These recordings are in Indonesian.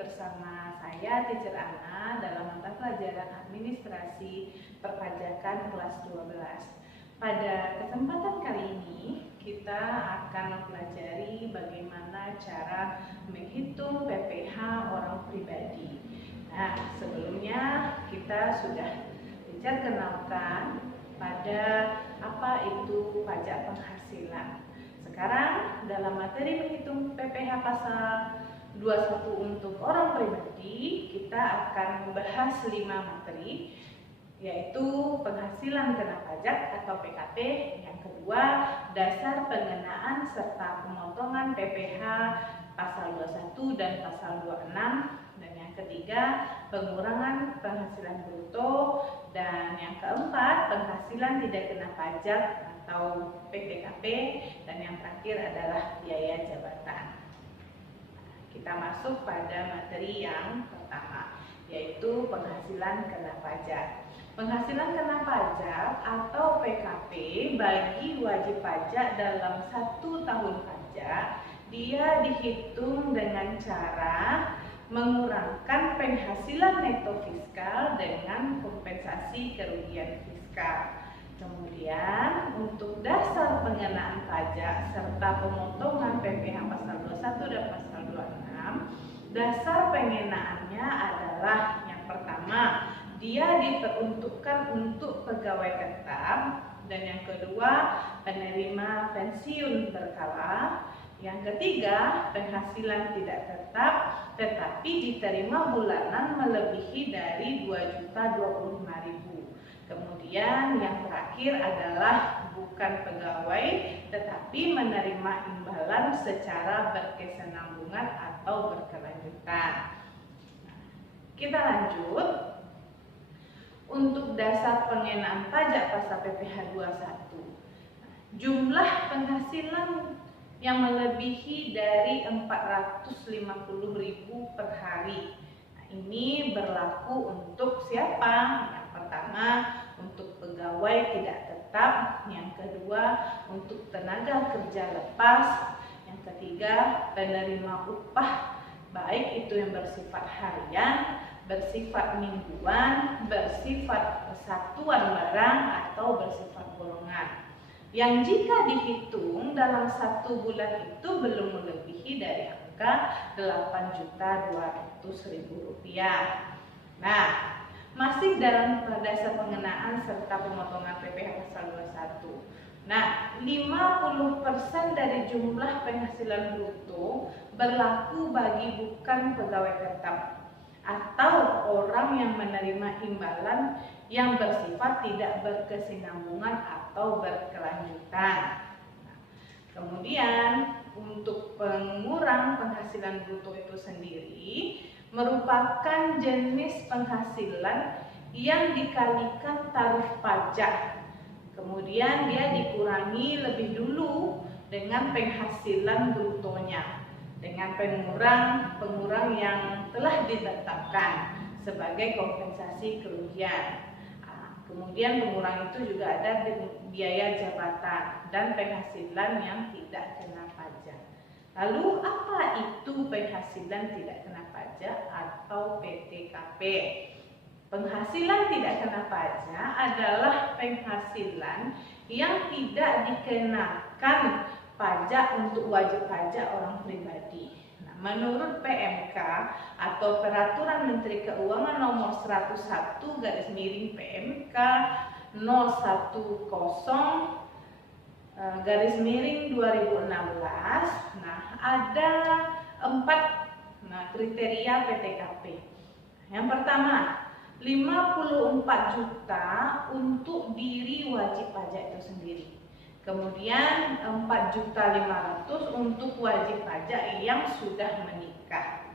bersama saya Teacher Ana dalam mata pelajaran Administrasi Perpajakan kelas 12. Pada kesempatan kali ini kita akan mempelajari bagaimana cara menghitung PPh orang pribadi. Nah, sebelumnya kita sudah Teacher kenalkan pada apa itu pajak penghasilan. Sekarang dalam materi menghitung PPh pasal 21 untuk orang pribadi, kita akan membahas 5 materi, yaitu penghasilan kena pajak atau PKP, yang kedua dasar pengenaan serta pemotongan PPh pasal 21 dan pasal 26, dan yang ketiga pengurangan penghasilan bruto, dan yang keempat penghasilan tidak kena pajak atau PTKP, dan yang terakhir adalah biaya jabatan. Kita masuk pada materi yang pertama, yaitu penghasilan kena pajak. Penghasilan kena pajak atau PKP bagi wajib pajak dalam 1 tahun pajak, dia dihitung dengan cara mengurangkan penghasilan neto fiskal dengan kompensasi kerugian fiskal. Kemudian untuk dasar pengenaan pajak serta pemotongan PPh pasal 21 dan pasal 26, dasar pengenaannya adalah yang pertama, dia diperuntukkan untuk pegawai tetap, dan yang kedua penerima pensiun berkala, yang ketiga penghasilan tidak tetap tetapi diterima bulanan melebihi dari 2.025.000. Kemudian yang terakhir adalah bukan pegawai tetapi menerima imbalan secara berkesinambungan atau berkelanjutan. Kita lanjut. Untuk dasar pengenaan pajak pasal PPh 21, jumlah penghasilan yang melebihi dari 450.000 per hari. Nah, ini berlaku untuk siapa? Yang pertama untuk pegawai tidak tetap, yang kedua untuk tenaga kerja lepas, yang ketiga penerima upah baik itu yang bersifat harian, bersifat mingguan, bersifat satuan barang atau bersifat golongan. Yang jika dihitung dalam 1 bulan itu belum melebihi dari angka Rp8.200.000. Nah, masih dalam dasar pengenaan serta pemotongan PPh pasal 21. Nah, 50% dari jumlah penghasilan bruto berlaku bagi bukan pegawai tetap atau orang yang menerima imbalan yang bersifat tidak berkesinambungan atau berkelanjutan. Kemudian untuk pengurang penghasilan bruto itu sendiri merupakan jenis penghasilan yang dikalikan tarif pajak. Kemudian dia dikurangi lebih dulu dengan penghasilan brutonya dengan pengurang yang telah ditetapkan sebagai kompensasi kerugian. Kemudian pengurang itu juga ada biaya jabatan dan penghasilan yang tidak kena pajak. Lalu apa itu penghasilan tidak kena pajak atau PTKP? Penghasilan tidak kena pajak adalah penghasilan yang tidak dikenakan pajak untuk wajib pajak orang pribadi. Nah, menurut PMK atau Peraturan Menteri Keuangan Nomor 101/PMK 010/2016. Nah, ada 4 kriteria PTKP. Yang pertama, 54 juta untuk diri wajib pajak itu sendiri. Kemudian 4.500.000 untuk wajib pajak yang sudah menikah.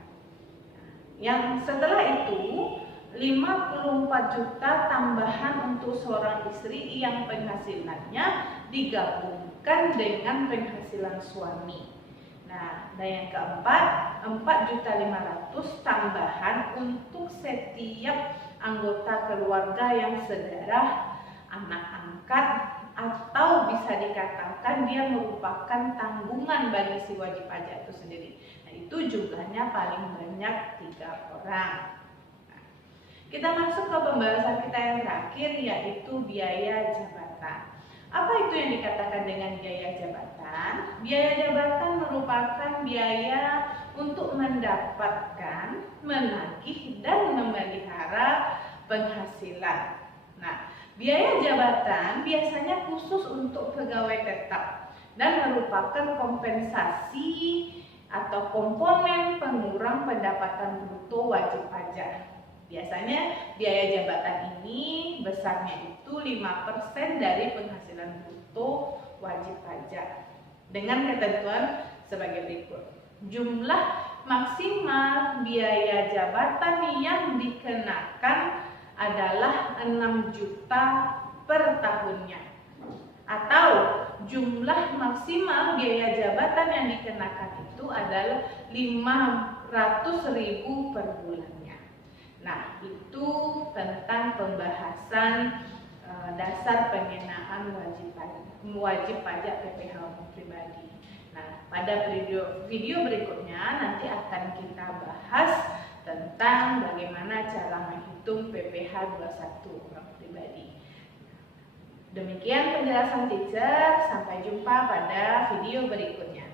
Yang setelah itu 54 juta tambahan untuk seorang istri yang penghasilannya digabungkan dengan penghasilan suami. Nah, dan yang keempat 4.500.000 tambahan untuk setiap anggota keluarga yang sedarah, anak angkat, atau bisa dikatakan dia merupakan tanggungan bagi si wajib pajak itu sendiri. Nah, yaitu jumlahnya paling banyak 3 orang. Nah, kita masuk ke pembahasan kita yang terakhir, yaitu biaya jabatan. Apa itu yang dikatakan dengan biaya jabatan? Biaya jabatan merupakan biaya untuk mendapatkan, menagih, dan memelihara penghasilan. Nah, biaya jabatan biasanya khusus untuk pegawai tetap dan merupakan kompensasi atau komponen pengurang pendapatan bruto wajib pajak. Biasanya biaya jabatan ini besarnya itu 5% dari penghasilan bruto wajib pajak dengan ketentuan sebagai berikut. Jumlah maksimal biaya jabatan yang dikenakan adalah 6 juta per tahunnya, atau jumlah maksimal biaya jabatan yang dikenakan itu adalah 500.000 per bulannya. Nah, itu tentang pembahasan dasar pengenaan wajib pajak PPh umum pribadi. Nah, pada video berikutnya nanti akan kita bahas tentang bagaimana cara menghitung PPh 21 orang pribadi. Demikian penjelasan teacher, sampai jumpa pada video berikutnya.